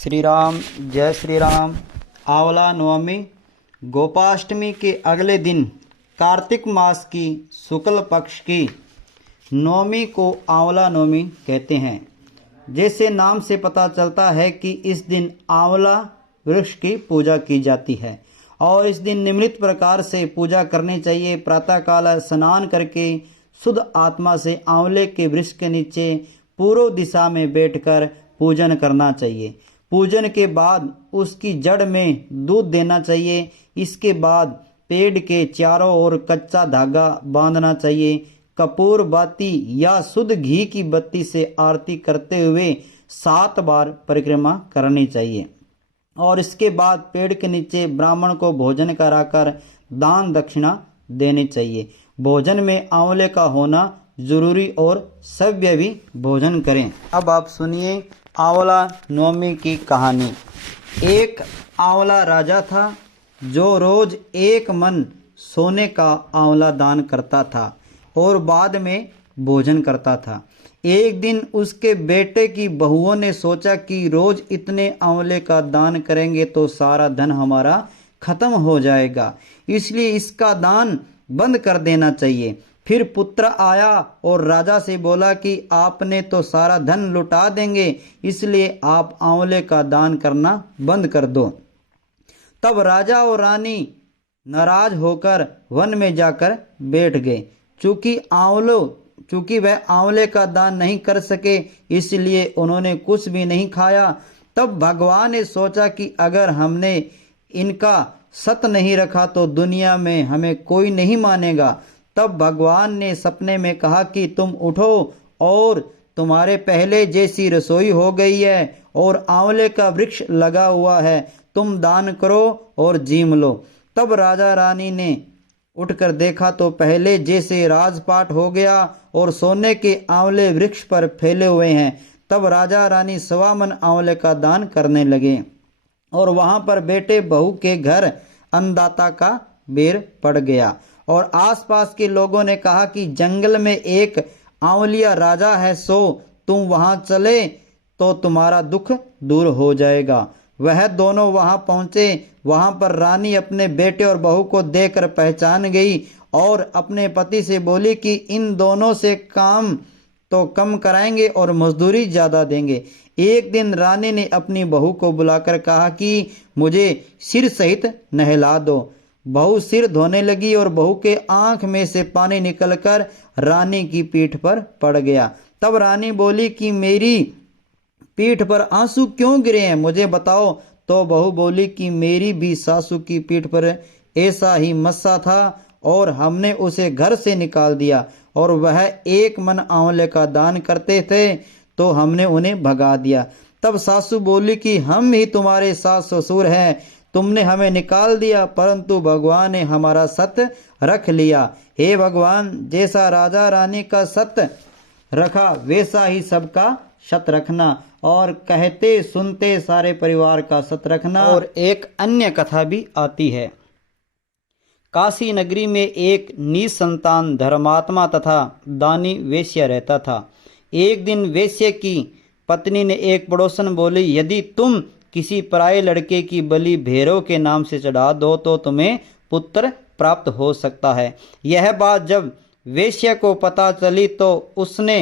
श्री राम, जय श्री राम। आंवला नवमी गोपाष्टमी के अगले दिन कार्तिक मास की शुक्ल पक्ष की नवमी को आंवला नवमी कहते हैं। जैसे नाम से पता चलता है कि इस दिन आंवला वृक्ष की पूजा की जाती है और इस दिन निम्नलिखित प्रकार से पूजा करनी चाहिए। प्रातःकाल स्नान करके शुद्ध आत्मा से आंवले के वृक्ष के नीचे पूर्व दिशा में बैठकर पूजन करना चाहिए। पूजन के बाद उसकी जड़ में दूध देना चाहिए। इसके बाद पेड़ के चारों ओर कच्चा धागा बांधना चाहिए। कपूर बाती या शुद्ध घी की बत्ती से आरती करते हुए 7 बार परिक्रमा करनी चाहिए और इसके बाद पेड़ के नीचे ब्राह्मण को भोजन कराकर दान दक्षिणा देनी चाहिए। भोजन में आंवले का होना जरूरी और सभ्य भी भोजन करें। अब आप सुनिए आंवला नवमी की कहानी। एक आंवला राजा था जो रोज 1 मन सोने का आंवला दान करता था और बाद में भोजन करता था। एक दिन उसके बेटे की बहुओं ने सोचा कि रोज इतने आंवले का दान करेंगे तो सारा धन हमारा खत्म हो जाएगा, इसलिए इसका दान बंद कर देना चाहिए। फिर पुत्र आया और राजा से बोला कि आपने तो सारा धन लुटा देंगे, इसलिए आप आंवले का दान करना बंद कर दो। तब राजा और रानी नाराज होकर वन में जाकर बैठ गए। चूंकि वह आंवले का दान नहीं कर सके, इसलिए उन्होंने कुछ भी नहीं खाया। तब भगवान ने सोचा कि अगर हमने इनका सत नहीं रखा तो दुनिया में हमें कोई नहीं मानेगा। तब भगवान ने सपने में कहा कि तुम उठो और तुम्हारे पहले जैसी रसोई हो गई है और आंवले का वृक्ष लगा हुआ है, तुम दान करो और जीम लो। तब राजा रानी ने उठकर देखा तो पहले जैसे राजपाट हो गया और सोने के आंवले वृक्ष पर फैले हुए हैं। तब राजा रानी 1.25 मन आंवले का दान करने लगे और वहां पर बेटे बहू के घर अन्नदाता का बेर पड़ गया और आसपास के लोगों ने कहा कि जंगल में एक आंवलिया राजा है, सो तुम वहां चले तो तुम्हारा दुख दूर हो जाएगा। वह दोनों वहां पहुंचे। वहां पर रानी अपने बेटे और बहू को देखकर पहचान गई और अपने पति से बोली कि इन दोनों से काम तो कम कराएंगे और मजदूरी ज्यादा देंगे। एक दिन रानी ने अपनी बहू को बुलाकर कहा कि मुझे सिर सहित नहला दो। बहू सिर धोने लगी और बहू के आंख में से पानी निकलकर रानी की पीठ पर पड़ गया। तब रानी बोली कि मेरी पीठ पर आंसू क्यों गिरे हैं, मुझे बताओ। तो बहू बोली कि मेरी भी सासू की पीठ पर ऐसा ही मस्सा था और हमने उसे घर से निकाल दिया और वह 1 मन आंवले का दान करते थे तो हमने उन्हें भगा दिया। तब सासू बोली कि हम ही तुम्हारे सास ससुर हैं, तुमने हमें निकाल दिया परंतु भगवान ने हमारा सत रख लिया। हे भगवान, जैसा राजा रानी का सत रखा वैसा ही सबका सत रखना और कहते सुनते सारे परिवार का सत रखना। और एक अन्य कथा भी आती है। काशी नगरी में एक निसंतान धर्मात्मा तथा दानी वेश्या रहता था। एक दिन वेश्या की पत्नी ने एक पड़ोसन बोली, यदि तुम किसी पराये लड़के की बलि भैरव के नाम से चढ़ा दो तो तुम्हें पुत्र प्राप्त हो सकता है। यह बात जब वेश्या को पता चली तो उसने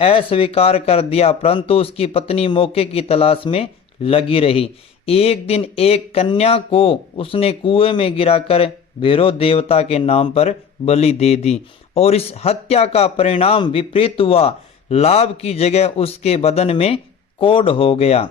अस्वीकार कर दिया, परंतु उसकी पत्नी मौके की तलाश में लगी रही। एक दिन एक कन्या को उसने कुएं में गिराकर भैरव देवता के नाम पर बलि दे दी और इस हत्या का परिणाम विपरीत हुआ। लाभ की जगह उसके बदन में कोढ़ हो गया।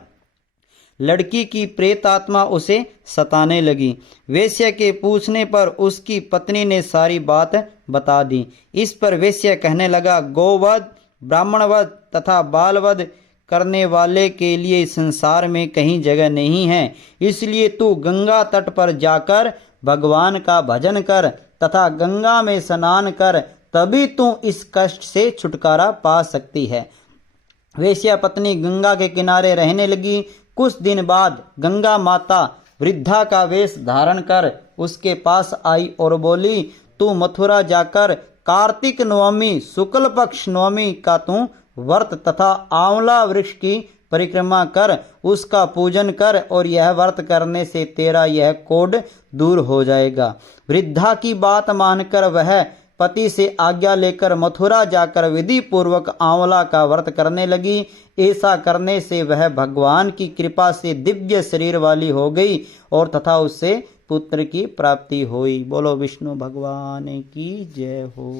लड़की की प्रेत आत्मा उसे सताने लगी। वेश्या के पूछने पर उसकी पत्नी ने सारी बात बता दी। इस पर वेश्या कहने लगा, गोवध, ब्राह्मणवध तथा बालवध करने वाले के लिए संसार में कहीं जगह नहीं है, इसलिए तू गंगा तट पर जाकर भगवान का भजन कर तथा गंगा में स्नान कर, तभी तू इस कष्ट से छुटकारा पा सकती है। वेश्या पत्नी गंगा के किनारे रहने लगी। कुछ दिन बाद गंगा माता वृद्धा का वेश धारण कर उसके पास आई और बोली, तू मथुरा जाकर कार्तिक नवमी शुक्ल पक्ष नवमी का तू व्रत तथा आंवला वृक्ष की परिक्रमा कर, उसका पूजन कर और यह व्रत करने से तेरा यह कोढ़ दूर हो जाएगा। वृद्धा की बात मानकर वह पति से आज्ञा लेकर मथुरा जाकर विधि पूर्वक आंवला का व्रत करने लगी। ऐसा करने से वह भगवान की कृपा से दिव्य शरीर वाली हो गई और तथा उससे पुत्र की प्राप्ति हुई। बोलो विष्णु भगवान की जय हो।